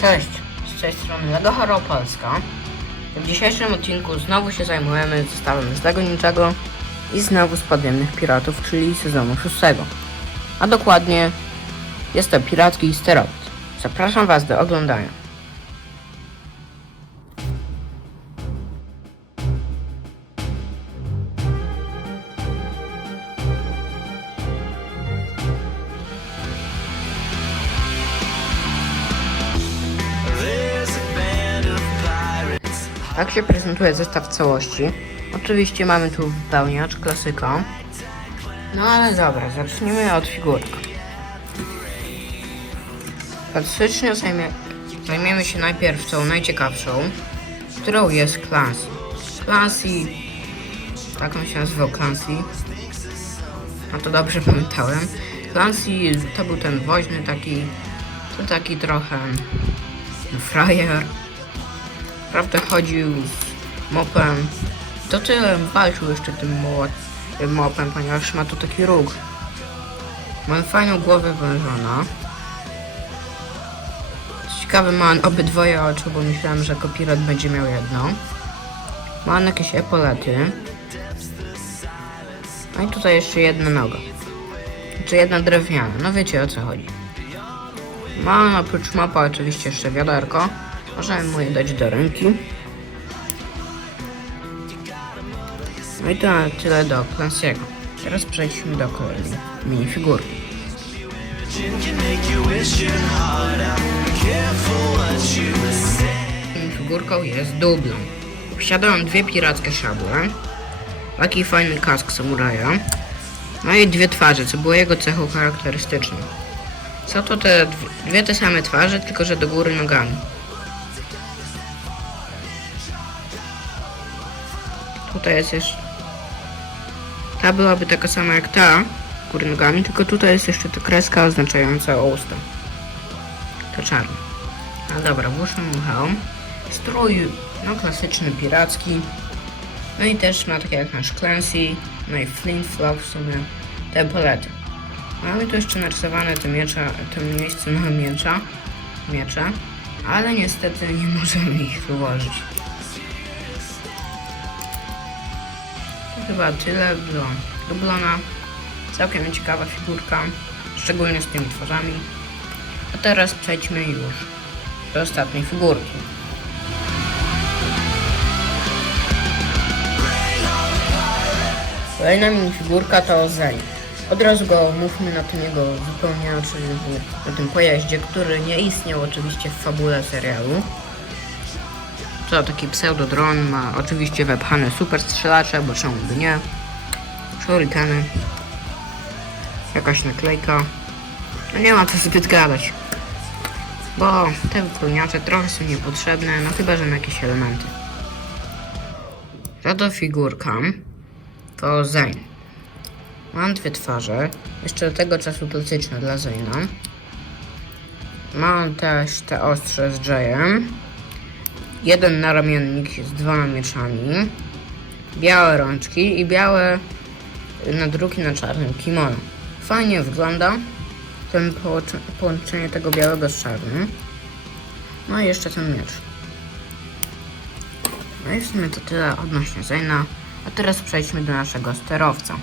Cześć, z tej strony Lego Hero Polska. W dzisiejszym odcinku znowu się zajmujemy zestawem z Lego Niczego i znowu z Podziemnych Piratów, czyli sezonu szóstego. A dokładnie jest to piracki sterowód. Zapraszam Was do oglądania. Tak się prezentuje zestaw całości. Oczywiście mamy tu wypełniacz, klasyka. No ale dobra, zacznijmy od figurki. Klasycznie zajmie, zajmiemy się najpierw tą najciekawszą, którą jest Clancy. Clancy, tak on się nazywał Clancy. A to dobrze pamiętałem. Clancy to był ten woźny taki, to taki trochę frajer. Prawda chodził z mopem. To tyle walczył jeszcze tym mo- tym mopem, ponieważ ma tu taki róg. Ma fajną głowę wężona. Co Ciekawe, ma on obydwoje oczu, bo myślałem, że kopirat będzie miał jedno. Ma on jakieś epolety. No i tutaj jeszcze jedna noga. Czy jedna drewniana, no wiecie o co chodzi. Ma on oprócz mapa oczywiście jeszcze wiaderko. Możemy mu je dać do ręki. No i to tyle do Clancy'ego. Teraz przejdźmy do kolejnej minifigurki. Minifigurką jest dublon. Posiada on dwie pirackie szable, taki fajny kask samuraja, no i dwie twarze, co było jego cechą charakterystyczną. Są to te dwie te same twarze, tylko że do góry nogami. Tutaj jest jeszcze... Ta byłaby taka sama jak ta, góry nogami, tylko tutaj jest jeszcze ta kreska oznaczająca usta. To czarne. A dobra, włóżmy mu hełm. Strój, no klasyczny, piracki. No i też ma takie jak nasz Clancy, no i Flint Flop w sumie, te polety. Mamy tu jeszcze narysowane te miecze, te miejsce na miecza, miecze, ale niestety nie możemy ich wyłożyć. Chyba tyle do dublona. Całkiem ciekawa figurka, szczególnie z tymi twarzami. A teraz przejdźmy już do ostatniej figurki. Kolejna minifigurka to Zen. Od razu go mówmy na tym jego wypełniaczu, na tym pojeździe, który nie istniał oczywiście w fabule serialu. To taki pseudodron, ma oczywiście wepchane super strzelacze, bo czemu by nie. Shurikeny. Jakaś naklejka. No nie ma co zbyt gadać. Bo te wypełniacze trochę są niepotrzebne, no chyba, że na jakieś elementy. Co do figurka, to Zayn. Mam dwie twarze, jeszcze do tego czasu klasyczne dla Zayna. Mam też te ostrze z Jayem. Jeden naramiennik z dwoma mieczami. Białe rączki i białe nadruki na czarnym kimono. Fajnie wygląda ten połącze- połączenie tego białego z czarnym. No i jeszcze ten miecz. No i w sumie to tyle odnośnie Zayna. A teraz przejdźmy do naszego sterowca.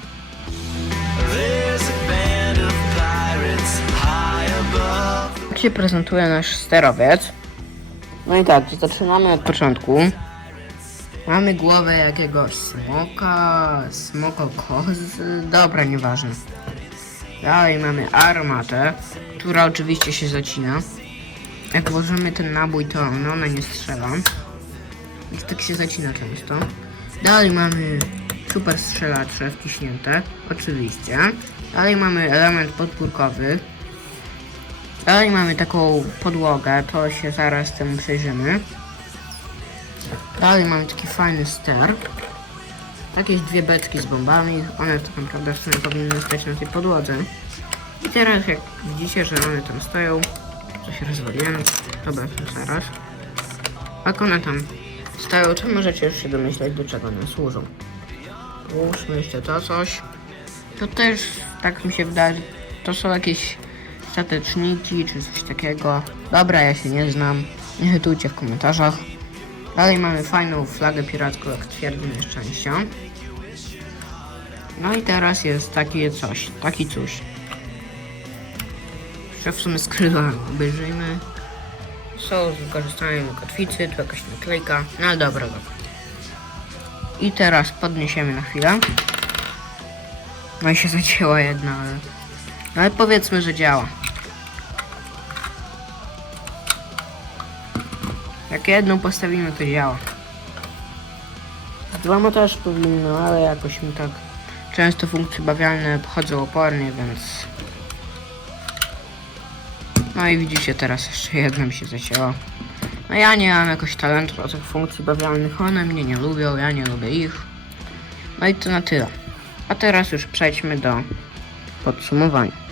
Jak się prezentuje nasz sterowiec? No i tak, zaczynamy od początku. Mamy głowę jakiegoś smoka, smoko kozy, dobra, nieważne. Dalej mamy armatę, która oczywiście się zacina. Jak włożymy ten nabój, to no, ona nie strzela. Więc tak się zacina często. Dalej mamy super strzelacze wciśnięte, oczywiście. Dalej mamy element podpórkowy. Dalej mamy taką podłogę, to się zaraz temu przejrzymy. Dalej mamy taki fajny ster. Jakieś dwie beczki z bombami, one tak naprawdę w sumie powinny stać na tej podłodze. I teraz jak widzicie, że one tam stoją, to się rozwaliłem, dobra, to zaraz. Jak one tam stoją, to możecie już się domyśleć, do czego one służą. Włóżmy jeszcze to coś. To też, tak mi się wydaje, to są jakieś stateczniki czy coś takiego. Dobra, ja się nie znam. Nie chytujcie w komentarzach. Dalej mamy fajną flagę piracką jak twierdzy nieszczęścia. No i teraz jest takie coś, taki coś. Jeszcze w sumie skrzydła obejrzyjmy. Są z wykorzystaniem kotwicy, tu jakaś naklejka. No dobra, dobra. I teraz podniesiemy na chwilę. No i się zacięła jedna, ale... No ale powiedzmy, że działa. Jak jedną postawimy, to działa. Dwoma też powinno, ale jakoś mi tak... Często funkcje bawialne chodzą opornie, więc... No i widzicie, teraz jeszcze jedna mi się zacięła. No ja nie mam jakoś talentu do tych funkcji bawialnych, one mnie nie lubią, ja nie lubię ich. No i to na tyle. A teraz już przejdźmy do podsumowania.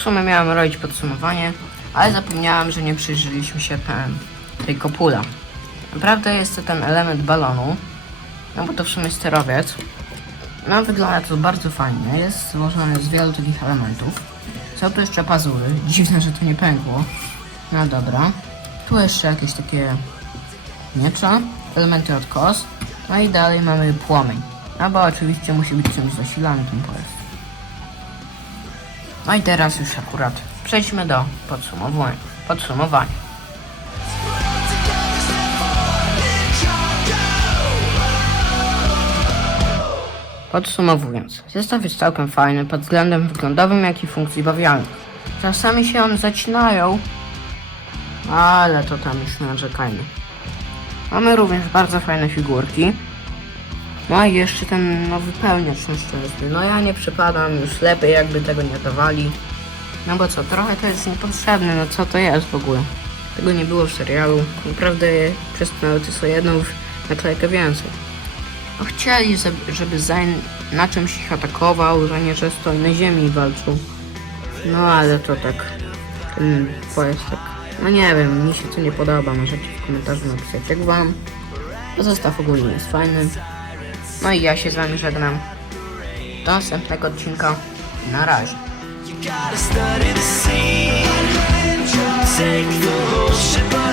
W sumie miałem robić podsumowanie, ale zapomniałem, że nie przyjrzeliśmy się ten, tej kopula. Naprawdę jest to ten element balonu, no bo to w sumie sterowiec. No wygląda to bardzo fajnie, jest złożony z wielu takich elementów. Są tu jeszcze pazury, dziwne, że to nie pękło. No dobra. Tu jeszcze jakieś takie miecze, elementy od kos. No i dalej mamy płomień. No bo oczywiście musi być czymś zasilany ten pojazd. No i teraz już akurat przejdźmy do podsumowania. podsumowania. Podsumowując, zestaw jest całkiem fajny pod względem wyglądowym, jak i funkcji bawialnych. Czasami się one zacinają, ale to tam już nie narzekajmy. Mamy również bardzo fajne figurki. No i jeszcze ten nowy pełniacz nieszczęsny. No ja nie przypadam, już lepiej jakby tego nie dawali. No bo co, trochę to jest niepotrzebne, no co to jest w ogóle? Tego nie było w serialu. Naprawdę przez to o jedną naklejkę więcej. No chcieli, żeby- Zayn na czymś ich atakował, że nie, że stoi na ziemi i walczył. No ale to tak, ten pojazd tak, no nie wiem, mi się to nie podoba, możecie w komentarzu napisać jak wam. Zestaw ogólnie jest fajny. No i ja się z wami żegnam. Do następnego odcinka. Na razie. You gotta study the scene. Take the whole ship